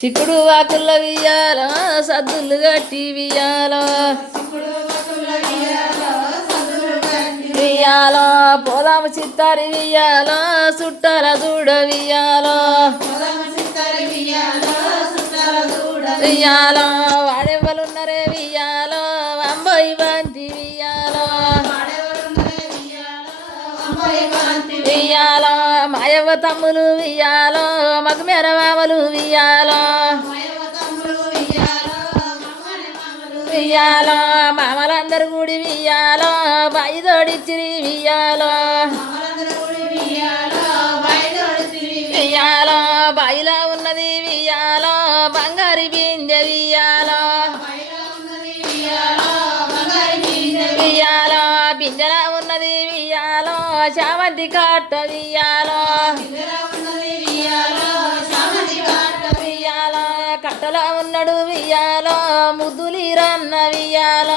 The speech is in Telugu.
చిక్కుడు వాకుల్ల వియ్యాల సద్దులు గట్టి వియ్యాల వియ్యాల పోదాము చిత్తారి వియ్యాల చుట్టాల చూడ వియ్యాల వియ్యాల వాడెవ్వలున్నరే వియ్యాల అంబాయి బంతి వియ్యాల వియ్యాల మాయవ్వ తమ్ములు వియ్యాల మగమెర మామలు వియ్యాల వియ్యాల మామలందరు గుడి వియ్యాల బాయి తోడిచ్చిరి వియ్యాల వియ్యాల బాయిలా ఉన్నది వియ్యాల బంగారి బిందె వియ్యాల వియ్యాల బిందెలా ఉన్నది వియ్యాల చామంతి కాట వియ్యాల వియ్యాల కట్టలా ఉన్నాడు వియ్యాల ముద్దులీరన్న వియ్యాల